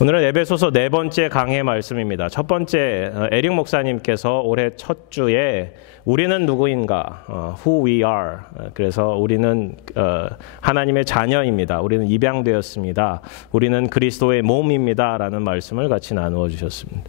오늘은 에베소서 네 번째 강의 말씀입니다. 첫 번째, 에릭 목사님께서 올해 첫 주에 우리는 누구인가, who we are. 그래서 우리는 하나님의 자녀입니다. 우리는 입양되었습니다. 우리는 그리스도의 몸입니다. 라는 말씀을 같이 나누어 주셨습니다.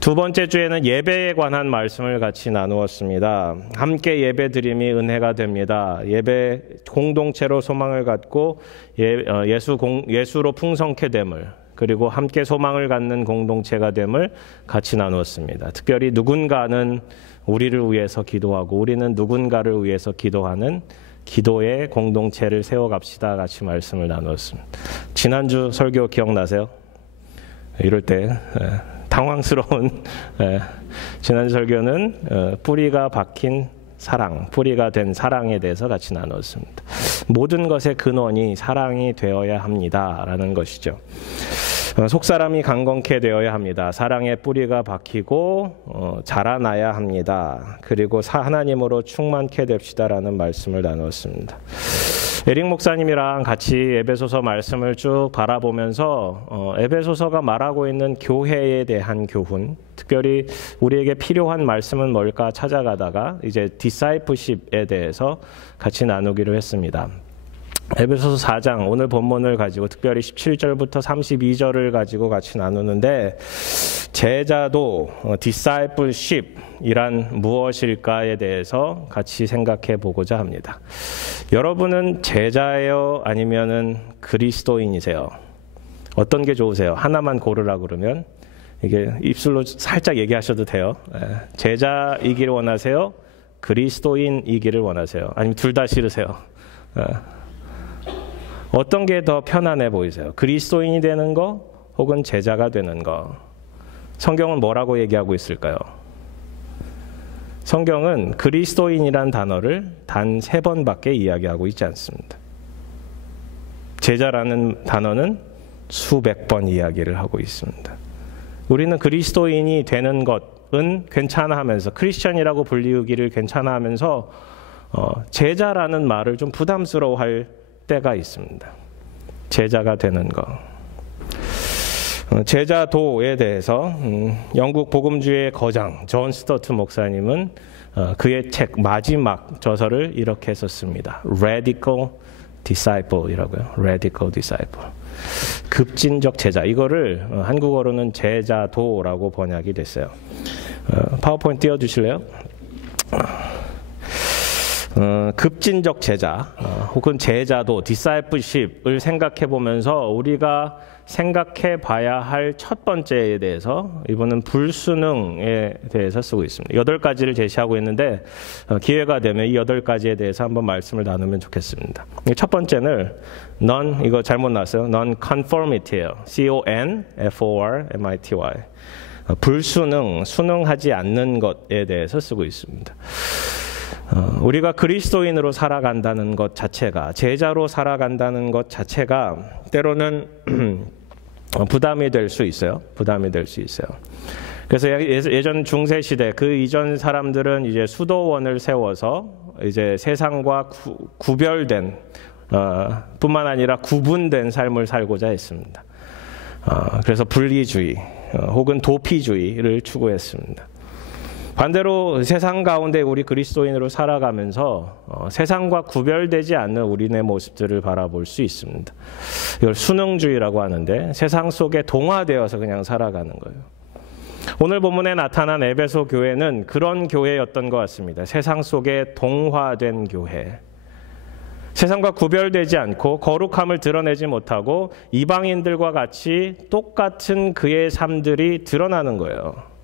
두 번째 주에는 예배에 관한 말씀을 같이 나누었습니다. 함께 예배 드림이 은혜가 됩니다. 예배 공동체로 소망을 갖고 예수로 풍성케 됨을, 그리고 함께 소망을 갖는 공동체가 됨을 같이 나누었습니다. 특별히 누군가는 우리를 위해서 기도하고 우리는 누군가를 위해서 기도하는 기도의 공동체를 세워갑시다 같이 말씀을 나누었습니다. 지난주 설교 기억나세요? 이럴 때 당황스러운 지난주 설교는 뿌리가 박힌 사랑, 뿌리가 된 사랑에 대해서 같이 나눴습니다. 모든 것의 근원이 사랑이 되어야 합니다라는 것이죠. 속사람이 강건케 되어야 합니다. 사랑의 뿌리가 박히고 자라나야 합니다. 그리고 하나님으로 충만케 됩시다라는 말씀을 나누었습니다. 에릭 목사님이랑 같이 에베소서 말씀을 쭉 바라보면서 에베소서가 말하고 있는 교회에 대한 교훈, 특별히 우리에게 필요한 말씀은 뭘까 찾아가다가 이제 디사이플십에 대해서 같이 나누기로 했습니다. 에베소서 4장 오늘 본문을 가지고 특별히 17절부터 32절을 가지고 같이 나누는데, 제자도 discipleship이란 무엇일까에 대해서 같이 생각해 보고자 합니다. 여러분은 제자예요? 아니면은 그리스도인이세요? 어떤 게 좋으세요? 하나만 고르라 그러면 이게 입술로 살짝 얘기하셔도 돼요. 제자이기를 원하세요? 그리스도인이기를 원하세요? 아니면 둘 다 싫으세요? 어떤 게 더 편안해 보이세요? 그리스도인이 되는 거 혹은 제자가 되는 거? 성경은 뭐라고 얘기하고 있을까요? 성경은 그리스도인이란 단어를 단 3번밖에 이야기하고 있지 않습니다. 제자라는 단어는 수백 번 이야기를 하고 있습니다. 우리는 그리스도인이 되는 것은 괜찮아 하면서, 크리스천이라고 불리우기를 괜찮아 하면서 제자라는 말을 좀 부담스러워할 때가 있습니다. 제자가 되는 거. 제자도에 대해서 영국 복음주의 거장 존 스토트 목사님은 그의 책 마지막 저서를 이렇게 썼습니다. Radical Disciple이라고요. Radical Disciple. 급진적 제자. 이거를 한국어로는 제자도라고 번역이 됐어요. 파워포인트 띄워주실래요? 급진적 제자 혹은 제자도 discipleship을 생각해 보면서 우리가 생각해 봐야 할 첫 번째에 대해서 이번은 불순응에 대해서 쓰고 있습니다. 8가지를 제시하고 있는데 기회가 되면 이 8가지에 대해서 한번 말씀을 나누면 좋겠습니다. 첫 번째는 이거 잘못 나왔어요. non-conformity예요. C-O-N-F-O-R-M-I-T-Y. 불순응, 순응하지 않는 것에 대해서 쓰고 있습니다. 우리가 그리스도인으로 살아간다는 것 자체가, 제자로 살아간다는 것 자체가 때로는 부담이 될 수 있어요. 부담이 될 수 있어요. 그래서 예전 중세 시대 그 이전 사람들은 이제 수도원을 세워서 이제 세상과 구별된 뿐만 아니라 구분된 삶을 살고자 했습니다. 그래서 분리주의 혹은 도피주의를 추구했습니다. 반대로 세상 가운데 우리 그리스도인으로 살아가면서 세상과 구별되지 않는 우리네 모습들을 바라볼 수 있습니다. 이걸 순응주의라고 하는데 세상 속에 동화되어서 그냥 살아가는 거예요. 오늘 본문에 나타난 에베소 교회는 그런 교회였던 것 같습니다. 세상 속에 동화된 교회. 세상과 구별되지 않고 거룩함을 드러내지 못하고 이방인들과 같이 똑같은 그의 삶들이 드러나는 거예요.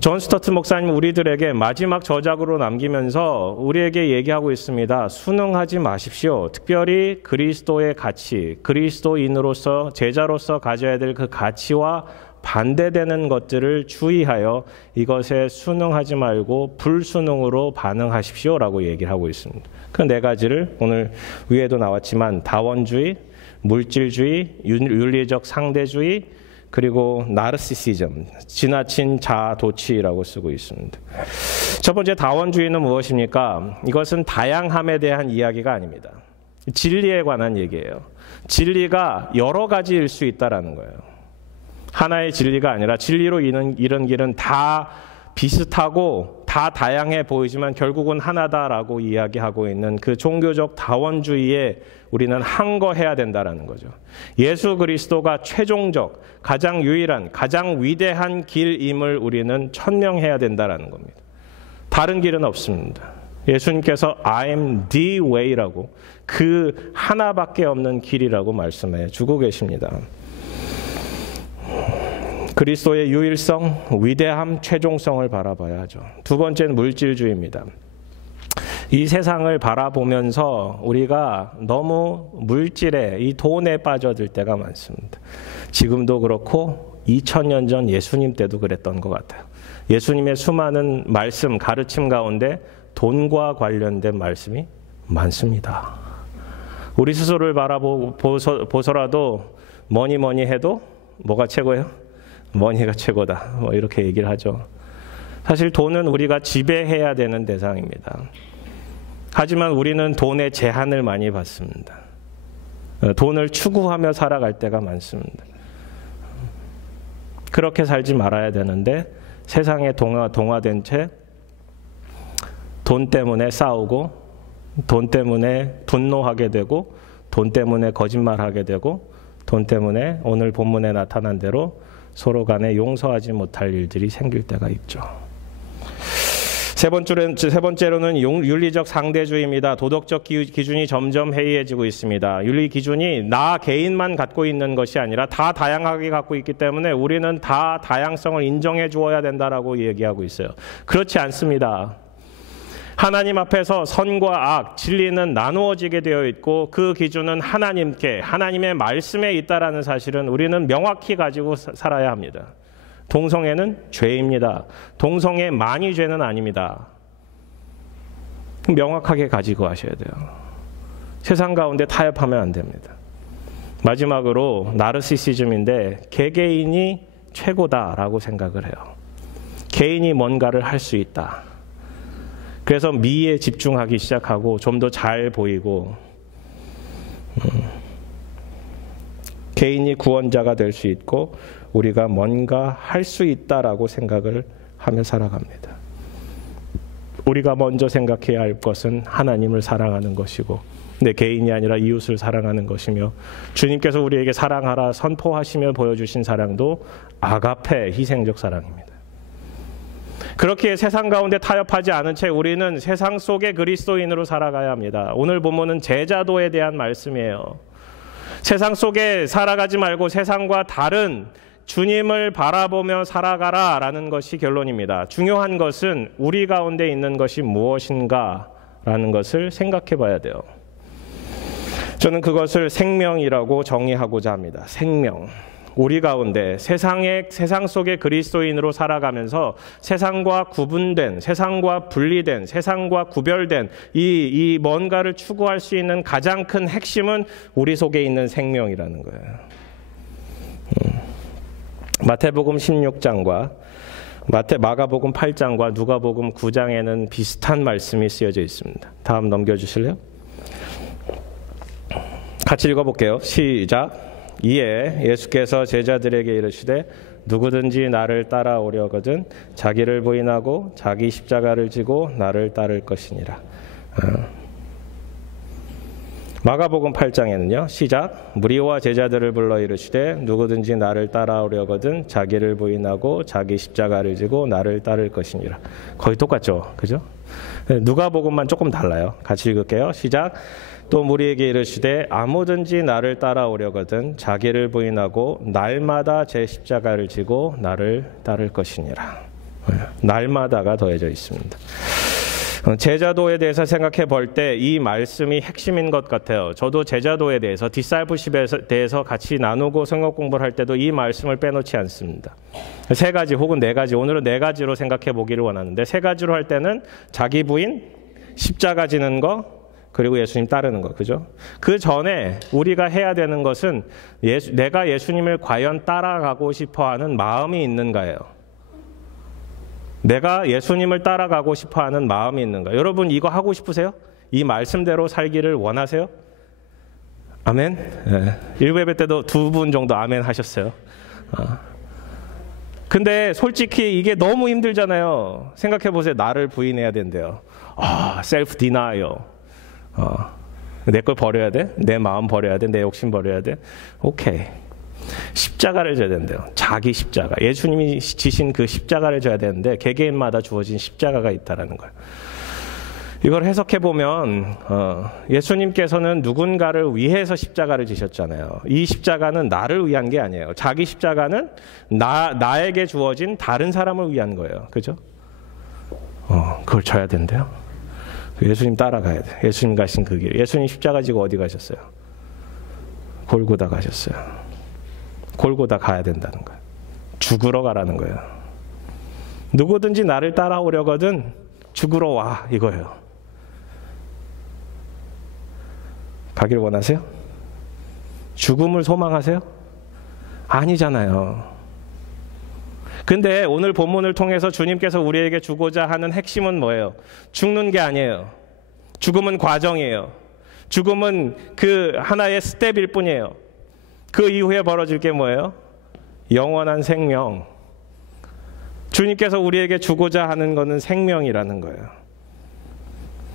존 스토트 목사님 우리들에게 마지막 저작으로 남기면서 우리에게 얘기하고 있습니다. 순응하지 마십시오. 특별히 그리스도의 가치, 그리스도인으로서 제자로서 가져야 될 그 가치와 반대되는 것들을 주의하여 이것에 순응하지 말고 불순응으로 반응하십시오라고 얘기를 하고 있습니다. 그 4가지를 오늘 위에도 나왔지만 다원주의, 물질주의, 윤리적 상대주의, 그리고 나르시시즘, 지나친 자아도취라고 쓰고 있습니다. 첫 번째 다원주의는 무엇입니까? 이것은 다양함에 대한 이야기가 아닙니다. 진리에 관한 얘기예요. 진리가 여러 가지일 수 있다라는 거예요. 하나의 진리가 아니라 진리로 이른 길은 다 비슷하고 다 다양해 보이지만 결국은 하나다라고 이야기하고 있는 그 종교적 다원주의에 우리는 항거해야 된다라는 거죠. 예수 그리스도가 최종적, 가장 유일한, 가장 위대한 길임을 우리는 천명해야 된다라는 겁니다. 다른 길은 없습니다. 예수님께서 I am the way라고 그 하나밖에 없는 길이라고 말씀해 주고 계십니다. 그리스도의 유일성, 위대함, 최종성을 바라봐야 하죠. 두 번째는 물질주의입니다. 이 세상을 바라보면서 우리가 너무 물질에, 이 돈에 빠져들 때가 많습니다. 지금도 그렇고 2000년 전 예수님 때도 그랬던 것 같아요. 예수님의 수많은 말씀, 가르침 가운데 돈과 관련된 말씀이 많습니다. 우리 스스로를 바라보서라도 뭐니 해도 뭐가 최고예요? 머니가 최고다. 뭐 이렇게 얘기를 하죠. 사실 돈은 우리가 지배해야 되는 대상입니다. 하지만 우리는 돈의 제한을 많이 받습니다. 돈을 추구하며 살아갈 때가 많습니다. 그렇게 살지 말아야 되는데 세상에 동화된 채 돈 때문에 싸우고 돈 때문에 분노하게 되고 돈 때문에 거짓말하게 되고 돈 때문에 오늘 본문에 나타난 대로 서로 간에 용서하지 못할 일들이 생길 때가 있죠. 세 번째로는 윤리적 상대주의입니다. 도덕적 기준이 점점 해이해지고 있습니다. 윤리 기준이 나 개인만 갖고 있는 것이 아니라 다 다양하게 갖고 있기 때문에 우리는 다 다양성을 인정해 주어야 된다라고 얘기하고 있어요. 그렇지 않습니다. 하나님 앞에서 선과 악, 진리는 나누어지게 되어 있고 그 기준은 하나님께, 하나님의 말씀에 있다라는 사실은 우리는 명확히 가지고 살아야 합니다. 동성애는 죄입니다. 동성애만이 죄는 아닙니다. 명확하게 가지고 하셔야 돼요. 세상 가운데 타협하면 안 됩니다. 마지막으로 나르시시즘인데 개개인이 최고다라고 생각을 해요. 개인이 뭔가를 할 수 있다. 그래서 미에 집중하기 시작하고 좀 더 잘 보이고 개인이 구원자가 될 수 있고 우리가 뭔가 할 수 있다라고 생각을 하며 살아갑니다. 우리가 먼저 생각해야 할 것은 하나님을 사랑하는 것이고 내 개인이 아니라 이웃을 사랑하는 것이며 주님께서 우리에게 사랑하라 선포하시며 보여주신 사랑도 아가페 희생적 사랑입니다. 그렇게 세상 가운데 타협하지 않은 채 우리는 세상 속의 그리스도인으로 살아가야 합니다. 오늘 본문은 제자도에 대한 말씀이에요. 세상 속에 살아가지 말고 세상과 다른 주님을 바라보며 살아가라 라는 것이 결론입니다. 중요한 것은 우리 가운데 있는 것이 무엇인가 라는 것을 생각해 봐야 돼요. 저는 그것을 생명이라고 정의하고자 합니다. 생명. 우리 가운데 세상 속의 그리스도인으로 살아가면서 세상과 구분된, 세상과 분리된, 세상과 구별된 이 뭔가를 추구할 수 있는 가장 큰 핵심은 우리 속에 있는 생명이라는 거예요. 마태복음 16장과 마가복음 8장과 누가복음 9장에는 비슷한 말씀이 쓰여져 있습니다. 다음 넘겨주실래요? 같이 읽어볼게요. 시작. 이에 예수께서 제자들에게 이르시되 누구든지 나를 따라오려거든 자기를 부인하고 자기 십자가를 지고 나를 따를 것이니라. 마가복음 8장에는요. 시작. 무리와 제자들을 불러 이르시되 누구든지 나를 따라오려거든 자기를 부인하고 자기 십자가를 지고 나를 따를 것이니라. 거의 똑같죠. 그죠? 누가복음만 조금 달라요. 같이 읽을게요. 시작. 또 무리에게 이르시되 아무든지 나를 따라오려거든 자기를 부인하고 날마다 제 십자가를 지고 나를 따를 것이니라. 날마다가 더해져 있습니다. 제자도에 대해서 생각해 볼 때 이 말씀이 핵심인 것 같아요. 저도 제자도에 대해서 디사이플십에 대해서 같이 나누고 성경 공부를 할 때도 이 말씀을 빼놓지 않습니다. 세 가지 혹은 네 가지, 오늘은 네 가지로 생각해 보기를 원하는데 세 가지로 할 때는 자기 부인, 십자가 지는 거, 그리고 예수님 따르는 거, 그죠? 그 전에 우리가 해야 되는 것은 내가 예수님을 과연 따라가고 싶어하는 마음이 있는가예요. 내가 예수님을 따라가고 싶어하는 마음이 있는가? 여러분 이거 하고 싶으세요? 이 말씀대로 살기를 원하세요? 아멘? 네. 일부 예배 때도 2분 정도 아멘 하셨어요. 근데 솔직히 이게 너무 힘들잖아요. 생각해 보세요. 나를 부인해야 된대요. 셀프 디나이어. 내 걸 버려야 돼? 내 마음 버려야 돼? 내 욕심 버려야 돼? 오케이. 십자가를 져야 된대요. 자기 십자가. 예수님이 지신 그 십자가를 져야 되는데 개개인마다 주어진 십자가가 있다라는 거예요. 이걸 해석해 보면 예수님께서는 누군가를 위해서 십자가를 지셨잖아요. 이 십자가는 나를 위한 게 아니에요. 자기 십자가는 나에게 주어진 다른 사람을 위한 거예요. 그죠? 그걸 져야 된대요. 예수님 따라가야 돼. 예수님 가신 그 길. 예수님 십자가 지고 어디 가셨어요? 골고다 가셨어요. 골고다 가야 된다는 거예요. 죽으러 가라는 거예요. 누구든지 나를 따라오려거든 죽으러 와 이거예요. 가길 원하세요? 죽음을 소망하세요? 아니잖아요. 근데 오늘 본문을 통해서 주님께서 우리에게 주고자 하는 핵심은 뭐예요? 죽는 게 아니에요. 죽음은 과정이에요. 죽음은 그 하나의 스텝일 뿐이에요. 그 이후에 벌어질 게 뭐예요? 영원한 생명. 주님께서 우리에게 주고자 하는 것은 생명이라는 거예요.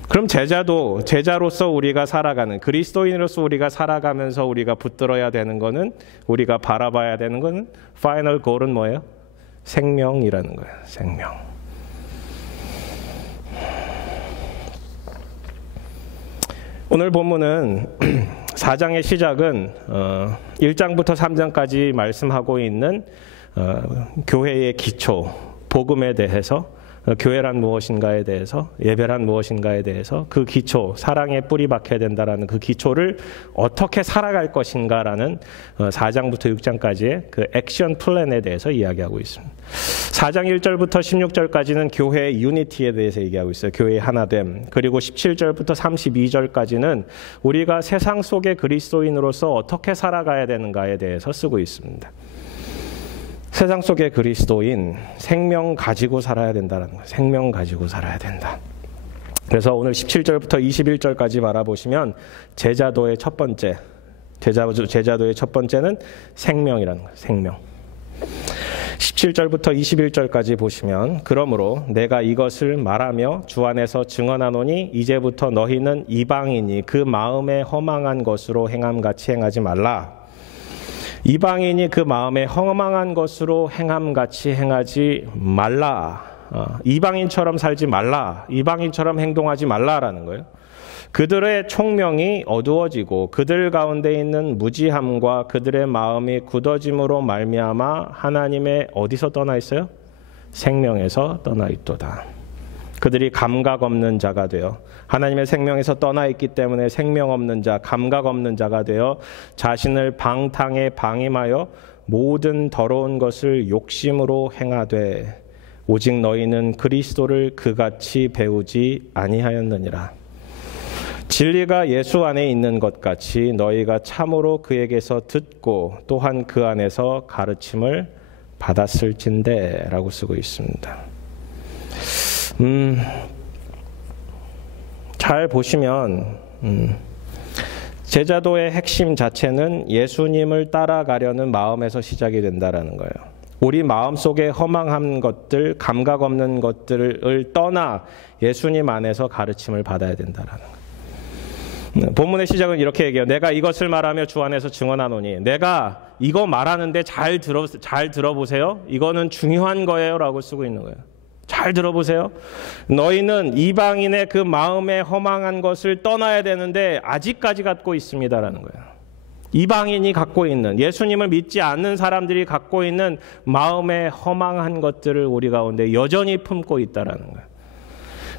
그럼 제자로서 우리가 살아가는, 그리스도인으로서 우리가 살아가면서 우리가 붙들어야 되는 것은, 우리가 바라봐야 되는 것은 파이널 골은 뭐예요? 생명이라는 거예요. 생명. 오늘 본문은 4장의 시작은 1장부터 3장까지 말씀하고 있는 교회의 기초, 복음에 대해서, 교회란 무엇인가에 대해서, 예배란 무엇인가에 대해서 그 기초, 사랑에 뿌리 박혀야 된다라는 그 기초를 어떻게 살아갈 것인가라는 4장부터 6장까지의 그 액션 플랜에 대해서 이야기하고 있습니다. 4장 1절부터 16절까지는 교회의 유니티에 대해서 얘기하고 있어요. 교회의 하나됨. 그리고 17절부터 32절까지는 우리가 세상 속의 그리스도인으로서 어떻게 살아가야 되는가에 대해서 쓰고 있습니다. 세상 속의 그리스도인, 생명 가지고 살아야 된다는 거예요. 생명 가지고 살아야 된다. 그래서 오늘 17절부터 21절까지 바라보시면 제자도의 첫 번째, 제자도의 첫 번째는 생명이라는 거예요. 생명. 17절부터 21절까지 보시면 그러므로 내가 이것을 말하며 주 안에서 증언하노니 이제부터 너희는 이방인이 그 마음에 허망한 것으로 행함같이 행하지 말라. 이방인이 그 마음에 허망한 것으로 행함같이 행하지 말라. 이방인처럼 살지 말라. 이방인처럼 행동하지 말라라는 거예요. 그들의 총명이 어두워지고 그들 가운데 있는 무지함과 그들의 마음이 굳어짐으로 말미암아 하나님의 어디서 떠나 있어요? 생명에서 떠나 있도다. 그들이 감각 없는 자가 되어 하나님의 생명에서 떠나 있기 때문에 생명 없는 자, 감각 없는 자가 되어 자신을 방탕에 방임하여 모든 더러운 것을 욕심으로 행하되 오직 너희는 그리스도를 그같이 배우지 아니하였느니라. 진리가 예수 안에 있는 것 같이 너희가 참으로 그에게서 듣고 또한 그 안에서 가르침을 받았을진데 라고 쓰고 있습니다. 잘 보시면 제자도의 핵심 자체는 예수님을 따라가려는 마음에서 시작이 된다라는 거예요. 우리 마음속에 허망한 것들, 감각 없는 것들을 떠나 예수님 안에서 가르침을 받아야 된다라는 거예요. 본문의 시작은 이렇게 얘기해요. 내가 이것을 말하며 주 안에서 증언하노니. 내가 이거 말하는데 잘 들어보세요. 이거는 중요한 거예요 라고 쓰고 있는 거예요. 잘 들어보세요. 너희는 이방인의 그 마음에 허망한 것을 떠나야 되는데 아직까지 갖고 있습니다라는 거예요. 이방인이 갖고 있는, 예수님을 믿지 않는 사람들이 갖고 있는 마음에 허망한 것들을 우리 가운데 여전히 품고 있다라는 거예요.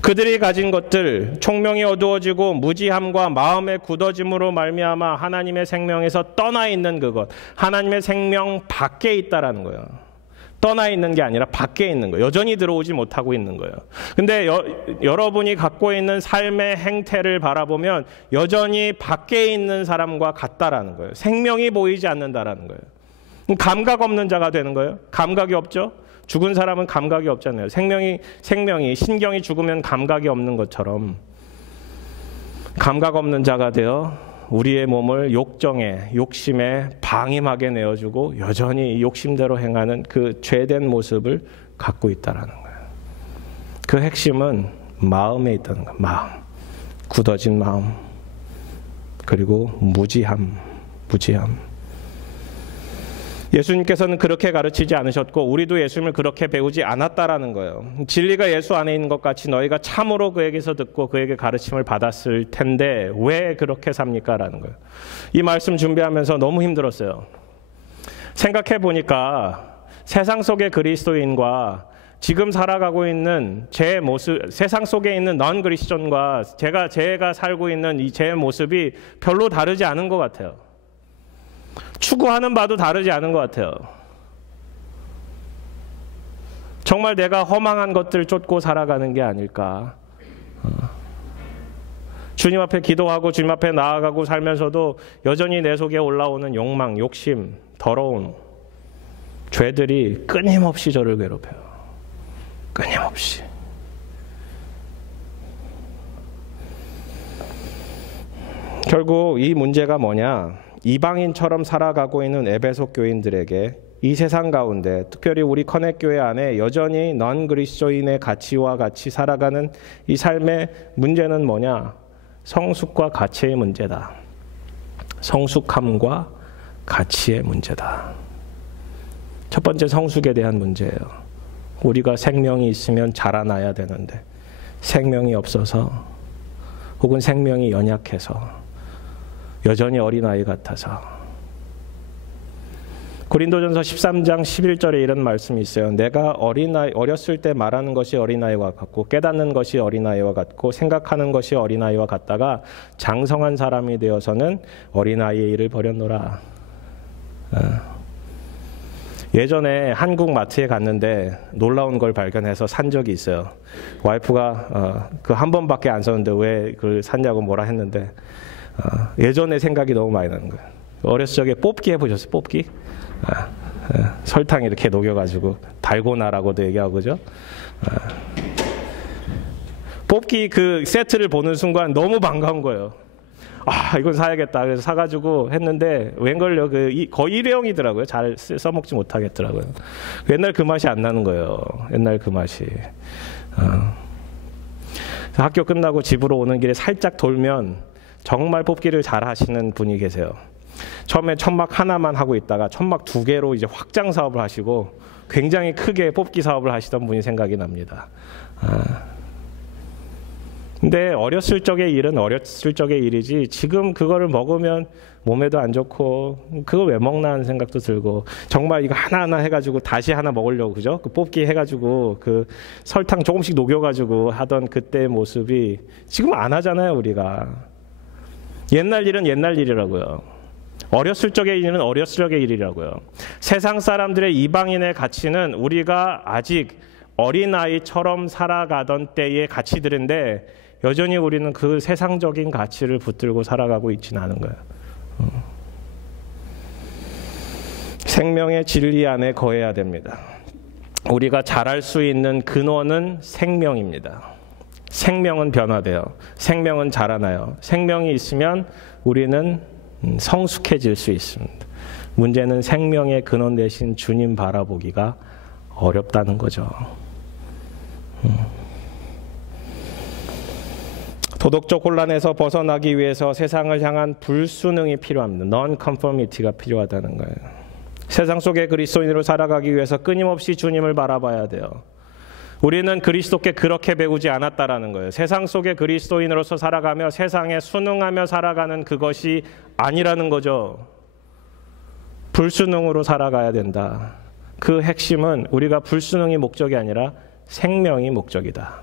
그들이 가진 것들, 총명이 어두워지고 무지함과 마음의 굳어짐으로 말미암아 하나님의 생명에서 떠나 있는 그것, 하나님의 생명 밖에 있다라는 거예요. 떠나 있는 게 아니라 밖에 있는 거예요. 여전히 들어오지 못하고 있는 거예요. 근데 여러분이 갖고 있는 삶의 행태를 바라보면 여전히 밖에 있는 사람과 같다라는 거예요. 생명이 보이지 않는다라는 거예요. 감각 없는 자가 되는 거예요. 감각이 없죠? 죽은 사람은 감각이 없잖아요. 생명이 신경이 죽으면 감각이 없는 것처럼 감각 없는 자가 되어 우리의 몸을 욕정에, 욕심에 방임하게 내어주고 여전히 욕심대로 행하는 그 죄된 모습을 갖고 있다라는 거예요. 그 핵심은 마음에 있다는 거예요. 마음, 굳어진 마음, 그리고 무지함. 예수님께서는 그렇게 가르치지 않으셨고 우리도 예수님을 그렇게 배우지 않았다라는 거예요. 진리가 예수 안에 있는 것 같이 너희가 참으로 그에게서 듣고 그에게 가르침을 받았을 텐데 왜 그렇게 삽니까? 라는 거예요. 이 말씀 준비하면서 너무 힘들었어요. 생각해 보니까 세상 속의 그리스도인과 지금 살아가고 있는 제 모습, 세상 속에 있는 넌 그리스천과 제가 살고 있는 이 제 모습이 별로 다르지 않은 것 같아요. 추구하는 바도 다르지 않은 것 같아요. 정말 내가 허망한 것들 쫓고 살아가는 게 아닐까. 주님 앞에 기도하고 주님 앞에 나아가고 살면서도 여전히 내 속에 올라오는 욕망, 욕심, 더러움, 죄들이 끊임없이 저를 괴롭혀요. 끊임없이. 결국 이 문제가 뭐냐? 이방인처럼 살아가고 있는 에베소 교인들에게 이 세상 가운데 특별히 우리 커넥교회 안에 여전히 넌 그리스도인의 가치와 같이 살아가는 이 삶의 문제는 뭐냐? 성숙과 가치의 문제다. 성숙함과 가치의 문제다. 첫 번째 성숙에 대한 문제예요. 우리가 생명이 있으면 자라나야 되는데 생명이 없어서 혹은 생명이 연약해서 여전히 어린아이 같아서. 고린도전서 13장 11절에 이런 말씀이 있어요. 내가 어렸을 때 말하는 것이 어린아이와 같고 깨닫는 것이 어린아이와 같고 생각하는 것이 어린아이와 같다가 장성한 사람이 되어서는 어린아이의 일을 버렸노라. 예전에 한국 마트에 갔는데 놀라운 걸 발견해서 산 적이 있어요. 와이프가 그 한 번밖에 안 썼는데 왜 그걸 샀냐고 뭐라 했는데 예전에 생각이 너무 많이 나는 거예요. 어렸을 적에 뽑기 해보셨어요? 뽑기? 설탕 이렇게 녹여가지고 달고나라고도 얘기하고 그죠? 뽑기 그 세트를 보는 순간 너무 반가운 거예요. 이건 사야겠다. 그래서 사가지고 했는데 웬걸요? 거의 일회용이더라고요. 잘 써먹지 못하겠더라고요. 옛날 그 맛이 안 나는 거예요. 옛날 그 맛이. 학교 끝나고 집으로 오는 길에 살짝 돌면 정말 뽑기를 잘 하시는 분이 계세요. 처음에 천막 하나만 하고 있다가 천막 2개로 이제 확장 사업을 하시고 굉장히 크게 뽑기 사업을 하시던 분이 생각이 납니다. 근데 어렸을 적의 일은 어렸을 적의 일이지 지금 그거를 먹으면 몸에도 안 좋고 그걸 왜 먹나 하는 생각도 들고 정말 이거 하나하나 해가지고 다시 하나 먹으려고 그죠? 그 뽑기 해가지고 그 설탕 조금씩 녹여가지고 하던 그때의 모습이 지금 안 하잖아요 우리가. 옛날 일은 옛날 일이라고요. 어렸을 적의 일은 어렸을 적의 일이라고요. 세상 사람들의 이방인의 가치는 우리가 아직 어린아이처럼 살아가던 때의 가치들인데 여전히 우리는 그 세상적인 가치를 붙들고 살아가고 있지는 않은 거예요. 생명의 진리 안에 거해야 됩니다. 우리가 잘할 수 있는 근원은 생명입니다. 생명은 변화돼요. 생명은 자라나요. 생명이 있으면 우리는 성숙해질 수 있습니다. 문제는 생명의 근원 대신 주님 바라보기가 어렵다는 거죠. 도덕적 혼란에서 벗어나기 위해서 세상을 향한 불순응이 필요합니다. non-conformity가 필요하다는 거예요. 세상 속의 그리스도인으로 살아가기 위해서 끊임없이 주님을 바라봐야 돼요. 우리는 그리스도께 그렇게 배우지 않았다라는 거예요. 세상 속의 그리스도인으로서 살아가며 세상에 순응하며 살아가는 그것이 아니라는 거죠. 불순응으로 살아가야 된다. 그 핵심은 우리가 불순응이 목적이 아니라 생명이 목적이다.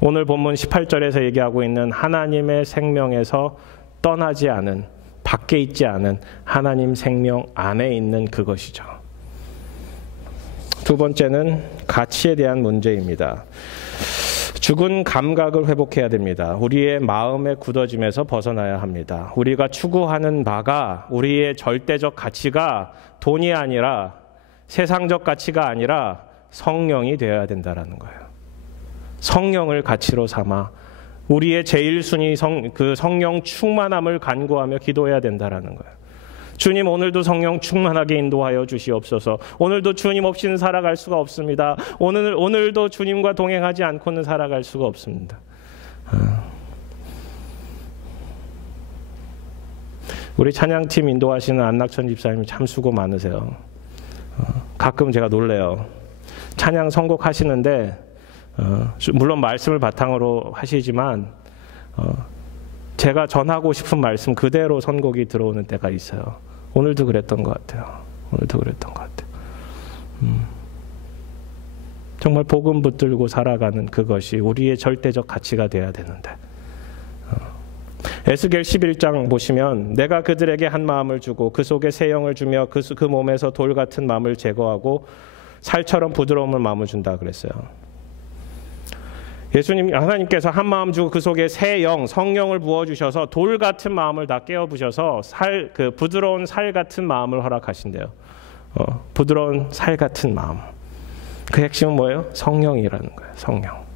오늘 본문 18절에서 얘기하고 있는 하나님의 생명에서 떠나지 않은, 밖에 있지 않은 하나님 생명 안에 있는 그것이죠. 두 번째는 가치에 대한 문제입니다. 죽은 감각을 회복해야 됩니다. 우리의 마음의 굳어짐에서 벗어나야 합니다. 우리가 추구하는 바가 우리의 절대적 가치가 돈이 아니라 세상적 가치가 아니라 성령이 되어야 된다는 거예요. 성령을 가치로 삼아 우리의 제일 순위 그 성령 충만함을 간구하며 기도해야 된다라는 거예요. 주님, 오늘도 성령 충만하게 인도하여 주시옵소서. 오늘도 주님 없이는 살아갈 수가 없습니다. 오늘도 주님과 동행하지 않고는 살아갈 수가 없습니다. 우리 찬양팀 인도하시는 안낙천 집사님 참 수고 많으세요. 가끔 제가 놀래요. 찬양 선곡하시는데 물론 말씀을 바탕으로 하시지만 제가 전하고 싶은 말씀 그대로 선곡이 들어오는 때가 있어요. 오늘도 그랬던 것 같아요. 정말 복음 붙들고 살아가는 그것이 우리의 절대적 가치가 돼야 되는데, 에스겔 11장 보시면 내가 그들에게 한 마음을 주고 그 속에 새 영을 주며 그 몸에서 돌 같은 마음을 제거하고 살처럼 부드러움을 마음을 준다 그랬어요. 예수님, 하나님께서 한 마음 주고 그 속에 새 영, 성령을 부어주셔서 돌 같은 마음을 다 깨어부셔서 그 부드러운 살 같은 마음을 허락하신대요. 부드러운 살 같은 마음. 그 핵심은 뭐예요? 성령이라는 거예요. 성령.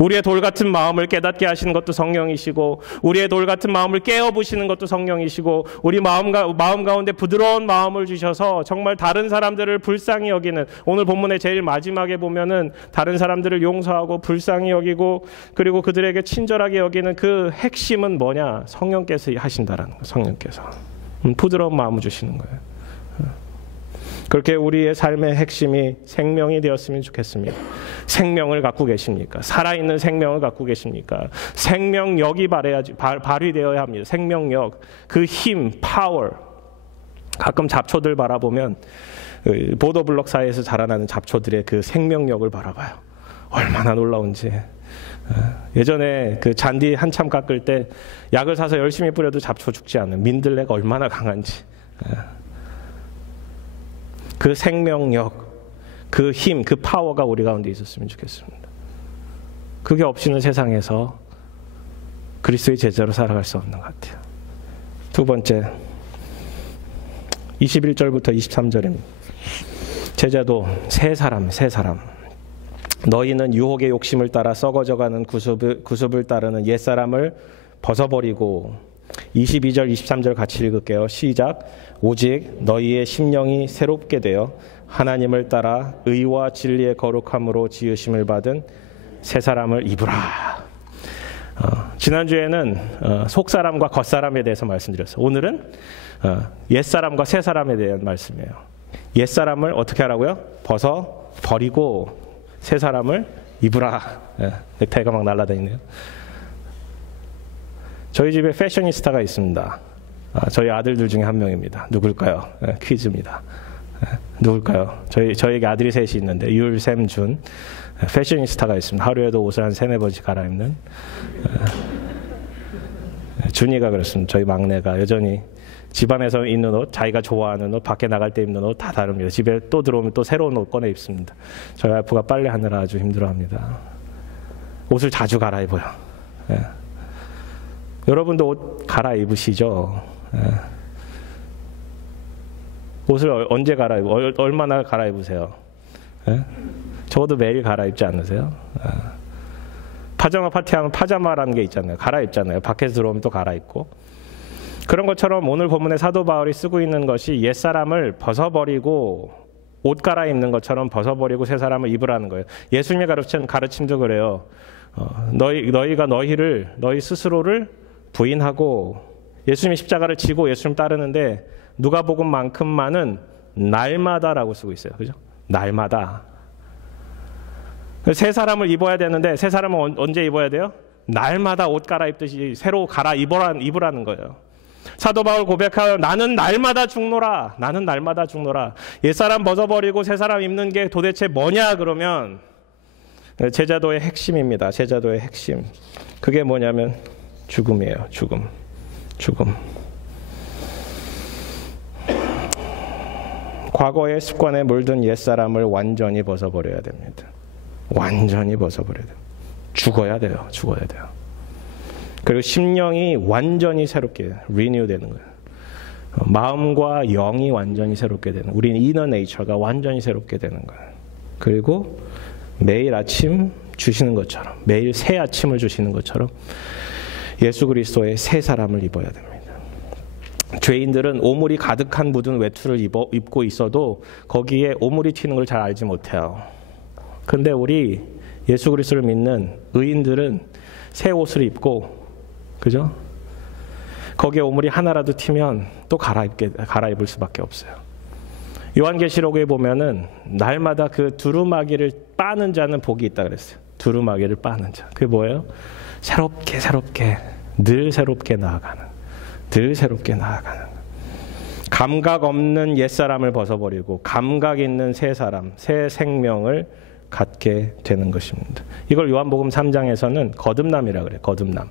우리의 돌 같은 마음을 깨닫게 하시는 것도 성령이시고, 우리의 돌 같은 마음을 깨어부시는 것도 성령이시고, 우리 마음 가운데 부드러운 마음을 주셔서 정말 다른 사람들을 불쌍히 여기는, 오늘 본문의 제일 마지막에 보면은 다른 사람들을 용서하고 불쌍히 여기고 그리고 그들에게 친절하게 여기는 그 핵심은 뭐냐? 성령께서 하신다라는 거예요. 성령께서 부드러운 마음을 주시는 거예요. 그렇게 우리의 삶의 핵심이 생명이 되었으면 좋겠습니다. 생명을 갖고 계십니까? 살아있는 생명을 갖고 계십니까? 생명력이 발휘되어야 합니다. 생명력, 그 힘, 파워. 가끔 잡초들 바라보면 보도블록 사이에서 자라나는 잡초들의 그 생명력을 바라봐요. 얼마나 놀라운지. 예전에 그 잔디 한참 깎을 때 약을 사서 열심히 뿌려도 잡초 죽지 않는 민들레가 얼마나 강한지. 그 생명력, 그 힘, 그 파워가 우리 가운데 있었으면 좋겠습니다. 그게 없이는 세상에서 그리스도의 제자로 살아갈 수 없는 것 같아요. 두 번째, 21절부터 23절입니다. 제자도 세 사람. 너희는 유혹의 욕심을 따라 썩어져가는 구습을 따르는 옛사람을 벗어버리고, 22절, 23절 같이 읽을게요. 시작. 오직 너희의 심령이 새롭게 되어 하나님을 따라 의와 진리의 거룩함으로 지으심을 받은 새 사람을 입으라. 지난주에는 속사람과 겉사람에 대해서 말씀드렸어요. 오늘은 옛사람과 새사람에 대한 말씀이에요. 옛사람을 어떻게 하라고요? 벗어버리고 새 사람을 입으라. 넥타이가 막 날아다니네요. 저희 집에 패셔니스타가 있습니다. 저희 아들들 중에 한 명입니다. 누굴까요? 퀴즈입니다. 누굴까요? 저에게 아들이 셋이 있는데 율, 샘, 준. 패셔니스타가 있습니다. 하루에도 옷을 한 3-4번씩 갈아입는. 준이가 그렇습니다. 저희 막내가 여전히 집안에서 입는 옷, 자기가 좋아하는 옷, 밖에 나갈 때 입는 옷 다 다릅니다. 집에 또 들어오면 또 새로운 옷 꺼내 입습니다. 저희 와이프가 빨래하느라 아주 힘들어합니다. 옷을 자주 갈아입어요. 여러분도 옷 갈아입으시죠? 옷을 언제 갈아입고 얼마나 갈아입으세요? 저도 매일 갈아입지 않으세요? 파자마 파티하면 파자마라는 게 있잖아요. 갈아입잖아요. 밖에서 들어오면 또 갈아입고. 그런 것처럼 오늘 본문의 사도 바울이 쓰고 있는 것이 옛사람을 벗어버리고 옷 갈아입는 것처럼 벗어버리고 새 사람을 입으라는 거예요. 예수님의 가르침도 그래요. 너희가 너희 스스로를 부인하고 예수님의 십자가를 지고 예수님 따르는데 누가복음만큼만은 날마다라고 쓰고 있어요. 그죠? 날마다. 새 사람을 입어야 되는데 새 사람은 언제 입어야 돼요? 날마다 옷 갈아입듯이 새로 입으라는 거예요. 사도 바울 고백하여 나는 날마다 죽노라. 나는 날마다 죽노라. 옛사람 벗어버리고 새 사람 입는 게 도대체 뭐냐 그러면 제자도의 핵심입니다. 제자도의 핵심. 그게 뭐냐면 죽음이에요. 죽음. 과거의 습관에 물든 옛사람을 완전히 벗어버려야 됩니다. 완전히 벗어버려야 돼요. 죽어야 돼요. 그리고 심령이 완전히 새롭게 리뉴 되는 거예요. 마음과 영이 완전히 새롭게 되는, 우리는 이너 네이처가 완전히 새롭게 되는 거예요. 그리고 매일 아침 주시는 것처럼, 매일 새 아침을 주시는 것처럼 예수 그리스도의 새 사람을 입어야 됩니다. 죄인들은 오물이 가득한 묻은 외투를 입고 있어도 거기에 오물이 튀는 걸 잘 알지 못해요. 그런데 우리 예수 그리스도를 믿는 의인들은 새 옷을 입고, 그죠? 거기에 오물이 하나라도 튀면 또 갈아입을 수밖에 없어요. 요한계시록에 보면은 날마다 그 두루마기를 빠는 자는 복이 있다 그랬어요. 두루마기를 빠는 자. 그게 뭐예요? 새롭게 늘 새롭게 나아가는, 늘 새롭게 나아가는. 감각 없는 옛사람을 벗어버리고 감각 있는 새 사람, 새 생명을 갖게 되는 것입니다. 이걸 요한복음 3장에서는 거듭남이라고 그래요. 거듭남.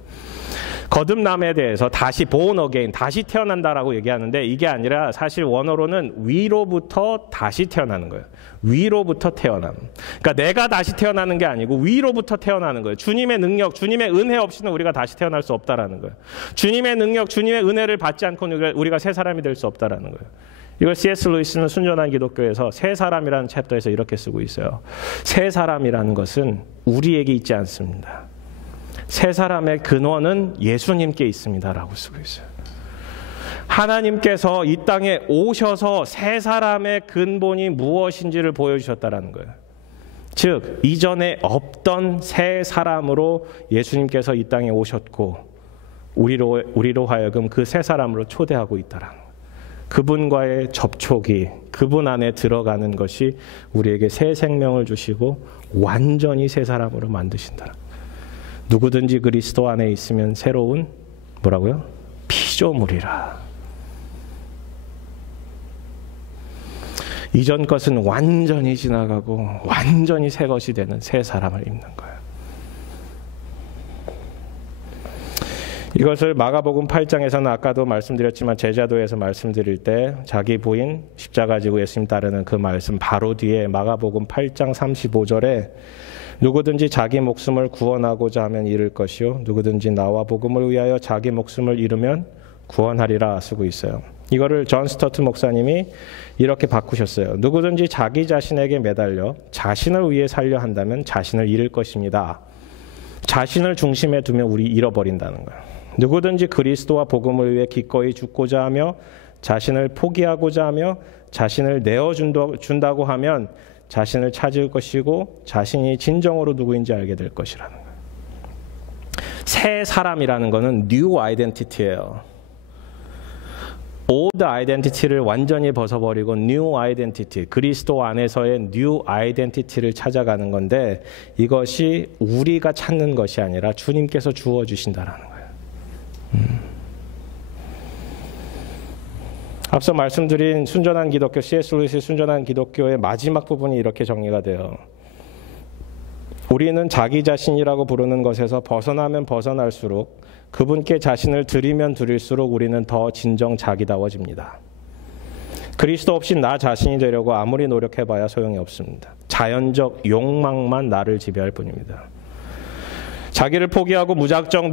거듭남에 대해서 다시 born again, 다시 태어난다라고 얘기하는데 이게 아니라 사실 원어로는 위로부터 다시 태어나는 거예요. 위로부터 태어남. 그러니까 내가 다시 태어나는 게 아니고 위로부터 태어나는 거예요. 주님의 능력, 주님의 은혜 없이는 우리가 다시 태어날 수 없다라는 거예요. 주님의 능력, 주님의 은혜를 받지 않고는 우리가 새 사람이 될 수 없다라는 거예요. 이걸 C.S. 루이스는 순전한 기독교에서 새 사람이라는 챕터에서 이렇게 쓰고 있어요. 새 사람이라는 것은 우리에게 있지 않습니다. 새 사람의 근원은 예수님께 있습니다라고 쓰고 있어요. 하나님께서 이 땅에 오셔서 새 사람의 근본이 무엇인지를 보여주셨다라는 거예요. 즉 이전에 없던 새 사람으로 예수님께서 이 땅에 오셨고 우리로 하여금 그 새 사람으로 초대하고 있다라는 거예요. 그분과의 접촉이, 그분 안에 들어가는 것이 우리에게 새 생명을 주시고 완전히 새 사람으로 만드신다. 누구든지 그리스도 안에 있으면 새로운 뭐라고요? 피조물이라. 이전 것은 완전히 지나가고 완전히 새 것이 되는 새 사람을 입는 거예요. 이것을 마가복음 8장에서는 아까도 말씀드렸지만 제자도에서 말씀드릴 때 자기 부인 십자가 지고 예수님 따르는 그 말씀 바로 뒤에 마가복음 8장 35절에 누구든지 자기 목숨을 구원하고자 하면 잃을 것이요 누구든지 나와 복음을 위하여 자기 목숨을 잃으면 구원하리라 쓰고 있어요. 이거를 존 스터트 목사님이 이렇게 바꾸셨어요. 누구든지 자기 자신에게 매달려 자신을 위해 살려 한다면 자신을 잃을 것입니다. 자신을 중심에 두면 우리 잃어버린다는 거예요. 누구든지 그리스도와 복음을 위해 기꺼이 죽고자 하며 자신을 포기하고자 하며 자신을 내어준다고 하면 자신을 찾을 것이고 자신이 진정으로 누구인지 알게 될 것이라는 거예요. 새 사람이라는 것은 new identity예요. old identity를 완전히 벗어버리고 new identity, 그리스도 안에서의 new identity를 찾아가는 건데 이것이 우리가 찾는 것이 아니라 주님께서 주어주신다는 거예요. 앞서 말씀드린 순전한 기독교, C.S. 루이스의 순전한 기독교의 마지막 부분이 이렇게 정리가 돼요. 우리는 자기 자신이라고 부르는 것에서 벗어나면 벗어날수록 그분께 자신을 드리면 드릴수록 우리는 더 진정 자기다워집니다. 그리스도 없이 나 자신이 되려고 아무리 노력해봐야 소용이 없습니다. 자연적 욕망만 나를 지배할 뿐입니다. 자기를 포기하고 무작정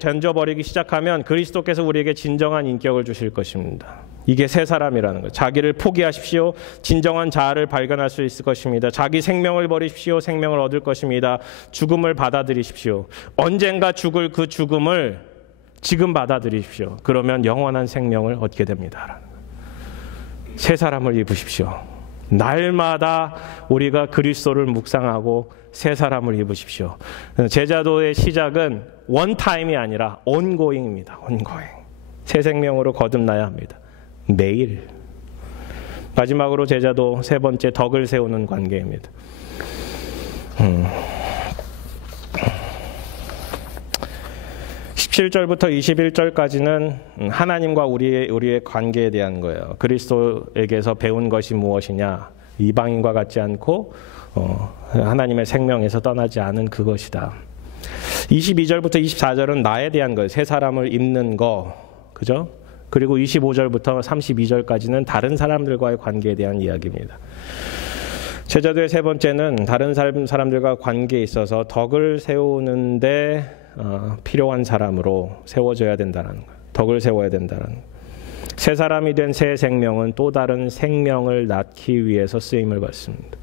던져버리기 시작하면 그리스도께서 우리에게 진정한 인격을 주실 것입니다. 이게 새 사람이라는 거예요. 자기를 포기하십시오. 진정한 자아를 발견할 수 있을 것입니다. 자기 생명을 버리십시오. 생명을 얻을 것입니다. 죽음을 받아들이십시오. 언젠가 죽을 그 죽음을 지금 받아들이십시오. 그러면 영원한 생명을 얻게 됩니다. 새 사람을 입으십시오. 날마다 우리가 그리스도를 묵상하고 새 사람을 입으십시오. 제자도의 시작은 원타임이 아니라 ongoing입니다. ongoing. 새 생명으로 거듭나야 합니다. 매일. 마지막으로 제자도 세 번째 덕을 세우는 관계입니다. 17절부터 21절까지는 하나님과 우리의 관계에 대한 거예요. 그리스도에게서 배운 것이 무엇이냐? 이방인과 같지 않고 하나님의 생명에서 떠나지 않은 그것이다. 22절부터 24절은 나에 대한 거예요. 새 사람을 입는 거. 그죠? 그리고 25절부터 32절까지는 다른 사람들과의 관계에 대한 이야기입니다. 제자도의 세 번째는 다른 사람들과 관계에 있어서 덕을 세우는데 필요한 사람으로 세워져야 된다는 거예요. 덕을 세워야 된다는 거예요. 새 사람이 된 새 생명은 또 다른 생명을 낳기 위해서 쓰임을 받습니다.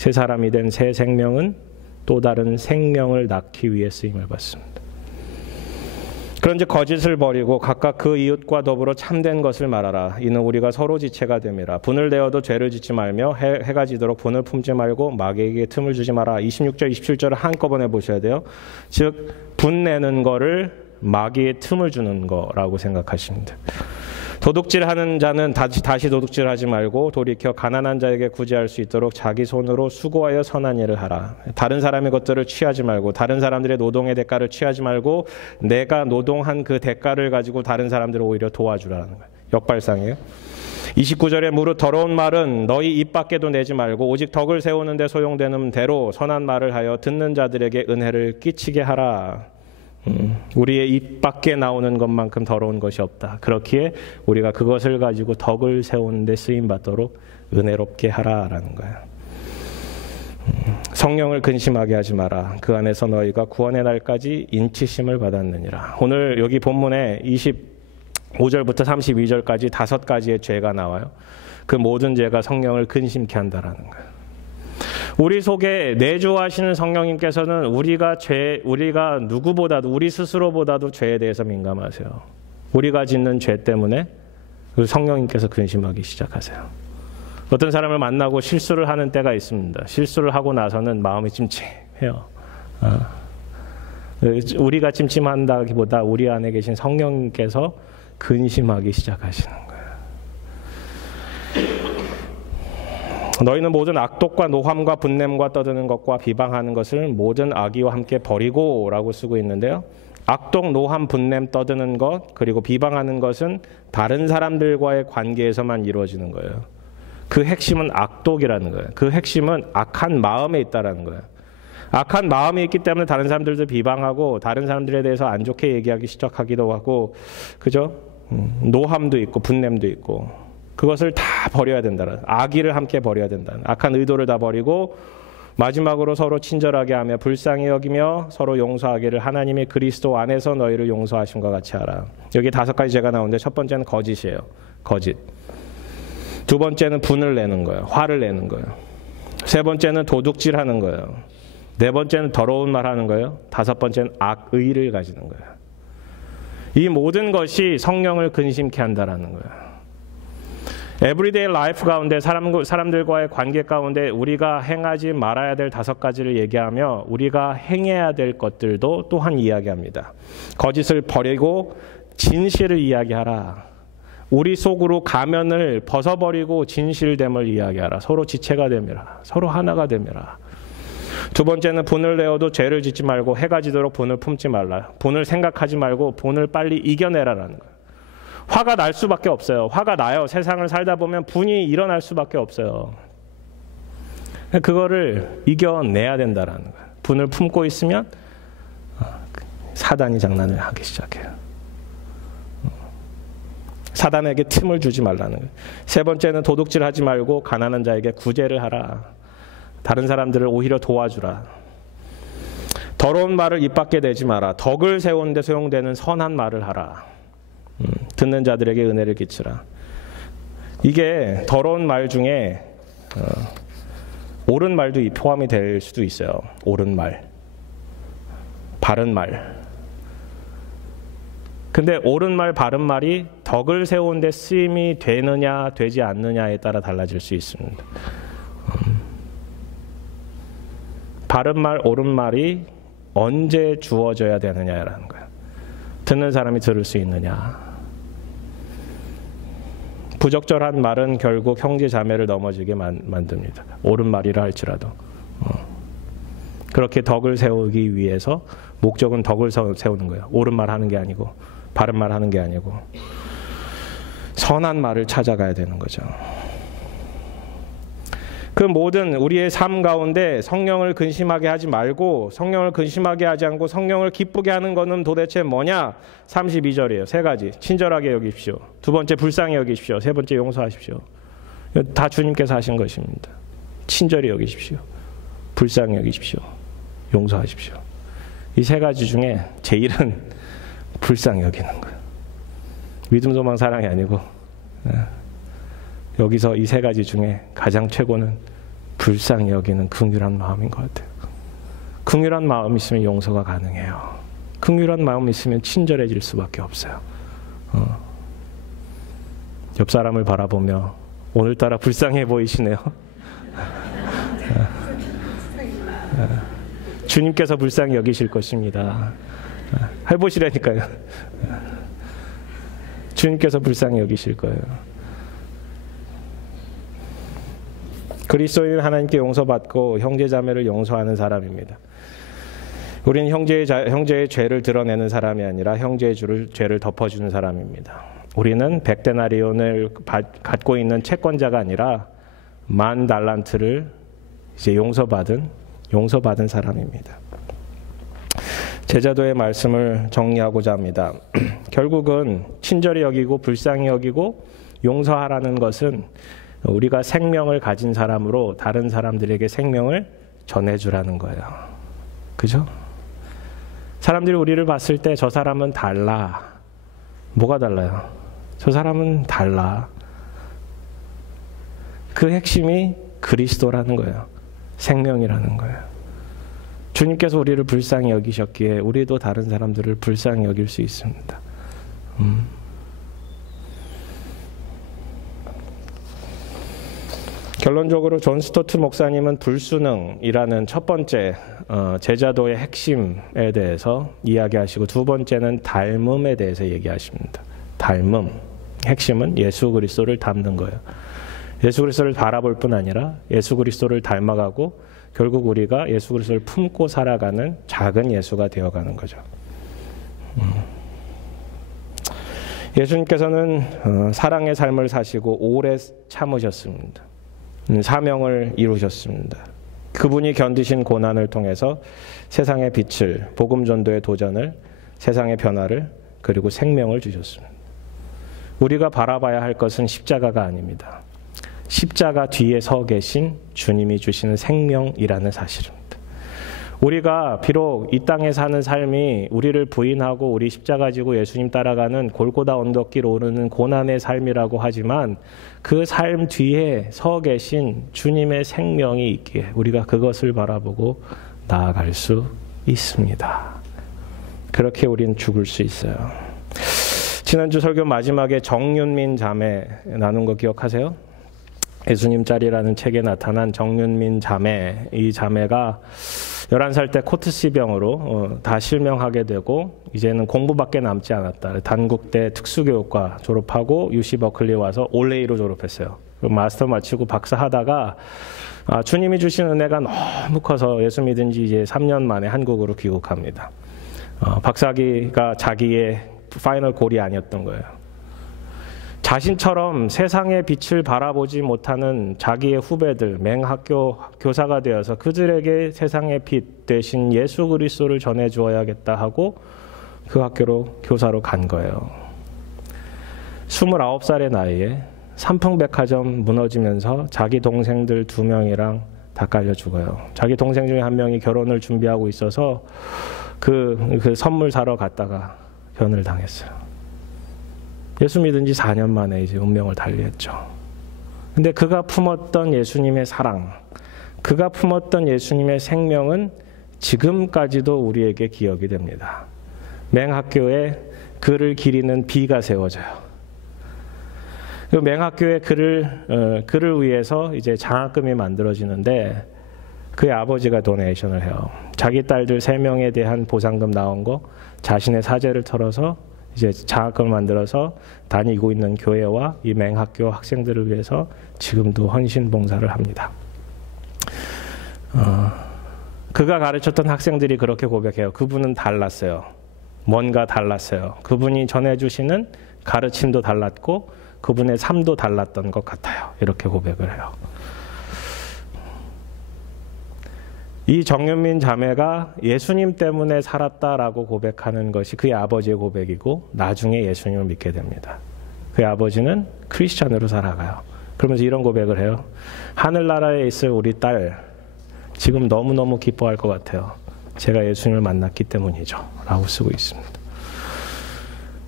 새 사람이 된 새 생명은 또 다른 생명을 낳기 위해 쓰임을 받습니다. 그런즉 거짓을 버리고 각각 그 이웃과 더불어 참된 것을 말하라. 이는 우리가 서로 지체가 됨이라. 분을 내어도 죄를 짓지 말며 해가 지도록 분을 품지 말고 마귀에게 틈을 주지 마라. 26절, 27절을 한꺼번에 보셔야 돼요. 즉 분 내는 거를 마귀의 틈을 주는 거라고 생각하십니다. 도둑질하는 자는 다시 도둑질하지 말고 돌이켜 가난한 자에게 구제할 수 있도록 자기 손으로 수고하여 선한 일을 하라. 다른 사람의 것들을 취하지 말고 다른 사람들의 노동의 대가를 취하지 말고 내가 노동한 그 대가를 가지고 다른 사람들을 오히려 도와주라는 거예요. 역발상이에요. 29절에 무릇 더러운 말은 너희 입 밖에도 내지 말고 오직 덕을 세우는 데 소용되는 대로 선한 말을 하여 듣는 자들에게 은혜를 끼치게 하라. 우리의 입 밖에 나오는 것만큼 더러운 것이 없다. 그렇기에 우리가 그것을 가지고 덕을 세우는 데 쓰임받도록 은혜롭게 하라라는 거예요. 성령을 근심하게 하지 마라. 그 안에서 너희가 구원의 날까지 인치심을 받았느니라. 오늘 여기 본문에 25절부터 32절까지 5가지의 죄가 나와요. 그 모든 죄가 성령을 근심케 한다라는 거예요. 우리 속에 내주하시는 성령님께서는 우리가 누구보다도 우리 스스로보다도 죄에 대해서 민감하세요. 우리가 짓는 죄 때문에 성령님께서 근심하기 시작하세요. 어떤 사람을 만나고 실수를 하는 때가 있습니다. 실수를 하고 나서는 마음이 찜찜해요. 우리가 찜찜한다기보다 우리 안에 계신 성령님께서 근심하기 시작하시는 거예요. 너희는 모든 악독과 노함과 분냄과 떠드는 것과 비방하는 것을 모든 악의와 함께 버리고 라고 쓰고 있는데요. 악독, 노함, 분냄, 떠드는 것 그리고 비방하는 것은 다른 사람들과의 관계에서만 이루어지는 거예요. 그 핵심은 악독이라는 거예요. 그 핵심은 악한 마음에 있다라는 거예요. 악한 마음이 있기 때문에 다른 사람들도 비방하고 다른 사람들에 대해서 안 좋게 얘기하기 시작하기도 하고, 그죠? 노함도 있고 분냄도 있고, 그것을 다 버려야 된다는, 악의를 함께 버려야 된다는, 악한 의도를 다 버리고 마지막으로 서로 친절하게 하며 불쌍히 여기며 서로 용서하기를 하나님의 그리스도 안에서 너희를 용서하심과 같이 하라. 여기 5가지 죄가 나오는데 첫 번째는 거짓이에요. 거짓. 두 번째는 분을 내는 거예요. 화를 내는 거예요. 세 번째는 도둑질하는 거예요. 네 번째는 더러운 말 하는 거예요. 5번째는 악의를 가지는 거예요. 이 모든 것이 성령을 근심케 한다라는 거예요. 에브리데이 라이프 가운데 사람들과의 관계 가운데 우리가 행하지 말아야 될 5가지를 얘기하며 우리가 행해야 될 것들도 또한 이야기합니다. 거짓을 버리고 진실을 이야기하라. 우리 속으로 가면을 벗어버리고 진실됨을 이야기하라. 서로 지체가 됨이라. 서로 하나가 됨이라. 두 번째는 분을 내어도 죄를 짓지 말고 해가 지도록 분을 품지 말라. 분을 생각하지 말고 분을 빨리 이겨내라라는 거예요. 화가 날 수밖에 없어요. 화가 나요. 세상을 살다 보면 분이 일어날 수밖에 없어요. 그거를 이겨내야 된다라는 거예요. 분을 품고 있으면 사단이 장난을 하기 시작해요. 사단에게 틈을 주지 말라는 거예요. 세 번째는 도둑질하지 말고 가난한 자에게 구제를 하라. 다른 사람들을 오히려 도와주라. 더러운 말을 입 밖에 내지 마라. 덕을 세우는 데 소용되는 선한 말을 하라. 듣는 자들에게 은혜를 끼치라. 이게 더러운 말 중에 옳은 말도 포함이 될 수도 있어요. 옳은 말, 바른 말. 근데 옳은 말, 바른 말이 덕을 세우는 데 쓰임이 되느냐 되지 않느냐에 따라 달라질 수 있습니다. 바른 말, 옳은 말이 언제 주어져야 되느냐라는 거예요. 듣는 사람이 들을 수 있느냐. 부적절한 말은 결국 형제 자매를 넘어지게 만듭니다. 옳은 말이라 할지라도. 그렇게 덕을 세우기 위해서 목적은 덕을 세우는 거예요. 옳은 말 하는 게 아니고 바른 말 하는 게 아니고 선한 말을 찾아가야 되는 거죠. 그 모든 우리의 삶 가운데 성령을 근심하게 하지 말고, 성령을 근심하게 하지 않고 성령을 기쁘게 하는 것은 도대체 뭐냐? 32절이에요. 3가지. 친절하게 여기십시오. 두 번째 불쌍히 여기십시오. 세 번째 용서하십시오. 다 주님께서 하신 것입니다. 친절히 여기십시오. 불쌍히 여기십시오. 용서하십시오. 이 3가지 중에 제일은 불쌍히 여기는 거예요. 믿음, 소망, 사랑이 아니고 여기서 이 3가지 중에 가장 최고는 불쌍히 여기는 긍휼한 마음인 것 같아요. 긍휼한 마음이 있으면 용서가 가능해요. 긍휼한 마음이 있으면 친절해질 수밖에 없어요. 옆 사람을 바라보며 오늘따라 불쌍해 보이시네요. 주님께서 불쌍히 여기실 것입니다. 해보시라니까요. 주님께서 불쌍히 여기실 거예요. 그리스도인은 하나님께 용서받고 형제자매를 용서하는 사람입니다. 우리는 형제의 죄를 드러내는 사람이 아니라 형제의 죄를 덮어주는 사람입니다. 우리는 100데나리온을 갖고 있는 채권자가 아니라 10,000달란트를 이제 용서받은 사람입니다. 제자도의 말씀을 정리하고자 합니다. 결국은 친절히 여기고 불쌍히 여기고 용서하라는 것은 우리가 생명을 가진 사람으로 다른 사람들에게 생명을 전해주라는 거예요. 그죠? 사람들이 우리를 봤을 때 저 사람은 달라. 뭐가 달라요? 저 사람은 달라. 그 핵심이 그리스도라는 거예요. 생명이라는 거예요. 주님께서 우리를 불쌍히 여기셨기에 우리도 다른 사람들을 불쌍히 여길 수 있습니다. 결론적으로 존 스토트 목사님은 불순응이라는 첫 번째 제자도의 핵심에 대해서 이야기하시고 두 번째는 닮음에 대해서 얘기하십니다. 닮음. 핵심은 예수 그리스도를 닮는 거예요. 예수 그리스도를 바라볼 뿐 아니라 예수 그리스도를 닮아가고 결국 우리가 예수 그리스도를 품고 살아가는 작은 예수가 되어가는 거죠. 예수님께서는 사랑의 삶을 사시고 오래 참으셨습니다. 사명을 이루셨습니다. 그분이 견디신 고난을 통해서 세상의 빛을, 복음 전도의 도전을, 세상의 변화를, 그리고 생명을 주셨습니다. 우리가 바라봐야 할 것은 십자가가 아닙니다. 십자가 뒤에 서 계신 주님이 주시는 생명이라는 사실입니다. 우리가 비록 이 땅에 사는 삶이 우리를 부인하고 우리 십자가 지고 예수님 따라가는 골고다 언덕길 오르는 고난의 삶이라고 하지만 그 삶 뒤에 서 계신 주님의 생명이 있기에 우리가 그것을 바라보고 나아갈 수 있습니다. 그렇게 우리는 죽을 수 있어요. 지난주 설교 마지막에 정윤민 자매 나눈 거 기억하세요? 예수님 짤이라는 책에 나타난 정윤민 자매, 이 자매가 11살 때 코트씨병으로 다 실명하게 되고 이제는 공부밖에 남지 않았다. 단국대 특수교육과 졸업하고 UC 버클리 와서 올레이로 졸업했어요. 마스터 마치고 박사 하다가 주님이 주신 은혜가 너무 커서 예수 믿은 지 이제 3년 만에 한국으로 귀국합니다. 박사학위가 자기의 파이널 골이 아니었던 거예요. 자신처럼 세상의 빛을 바라보지 못하는 자기의 후배들, 맹학교 교사가 되어서 그들에게 세상의 빛 대신 예수 그리스도를 전해주어야겠다 하고 그 학교로 교사로 간 거예요. 29살의 나이에 삼풍백화점 무너지면서 자기 동생들 2명이랑 다 깔려 죽어요. 자기 동생 중에 한 명이 결혼을 준비하고 있어서 그 선물 사러 갔다가 변을 당했어요. 예수 믿은 지 4년 만에 이제 운명을 달리했죠. 근데 그가 품었던 예수님의 사랑, 그가 품었던 예수님의 생명은 지금까지도 우리에게 기억이 됩니다. 맹학교에 그를 기리는 비가 세워져요. 그 맹학교에 그를 위해서 이제 장학금이 만들어지는데 그의 아버지가 도네이션을 해요. 자기 딸들 3명에 대한 보상금 나온 거 자신의 사재를 털어서 이제 장학금을 만들어서 다니고 있는 교회와 이 맹학교 학생들을 위해서 지금도 헌신 봉사를 합니다. 그가 가르쳤던 학생들이 그렇게 고백해요. 그분은 달랐어요. 뭔가 달랐어요. 그분이 전해주시는 가르침도 달랐고 그분의 삶도 달랐던 것 같아요. 이렇게 고백을 해요. 이 정윤민 자매가 예수님 때문에 살았다라고 고백하는 것이 그의 아버지의 고백이고 나중에 예수님을 믿게 됩니다. 그의 아버지는 크리스찬으로 살아가요. 그러면서 이런 고백을 해요. 하늘나라에 있을 우리 딸 지금 너무너무 기뻐할 것 같아요. 제가 예수님을 만났기 때문이죠. 라고 쓰고 있습니다.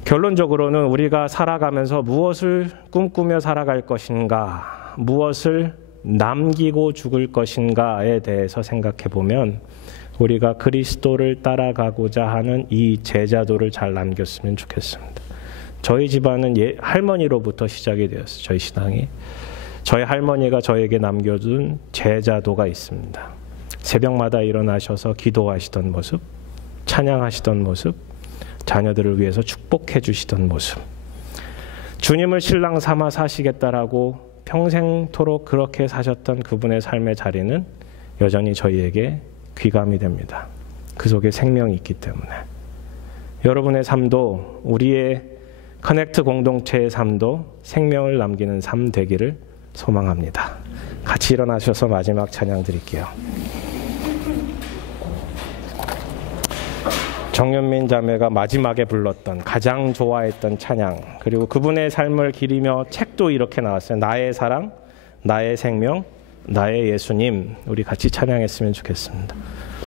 결론적으로는 우리가 살아가면서 무엇을 꿈꾸며 살아갈 것인가, 무엇을 남기고 죽을 것인가에 대해서 생각해 보면 우리가 그리스도를 따라가고자 하는 이 제자도를 잘 남겼으면 좋겠습니다. 저희 집안은 할머니로부터 시작이 되었어요. 저희 신앙이. 저희 할머니가 저에게 남겨둔 제자도가 있습니다. 새벽마다 일어나셔서 기도하시던 모습, 찬양하시던 모습, 자녀들을 위해서 축복해 주시던 모습. 주님을 신랑 삼아 사시겠다라고 평생토록 그렇게 사셨던 그분의 삶의 자리는 여전히 저희에게 귀감이 됩니다. 그 속에 생명이 있기 때문에. 여러분의 삶도, 우리의 커넥트 공동체의 삶도 생명을 남기는 삶 되기를 소망합니다. 같이 일어나셔서 마지막 찬양 드릴게요. 정연민 자매가 마지막에 불렀던 가장 좋아했던 찬양, 그리고 그분의 삶을 기리며 책도 이렇게 나왔어요. 나의 사랑, 나의 생명, 나의 예수님. 우리 같이 찬양했으면 좋겠습니다.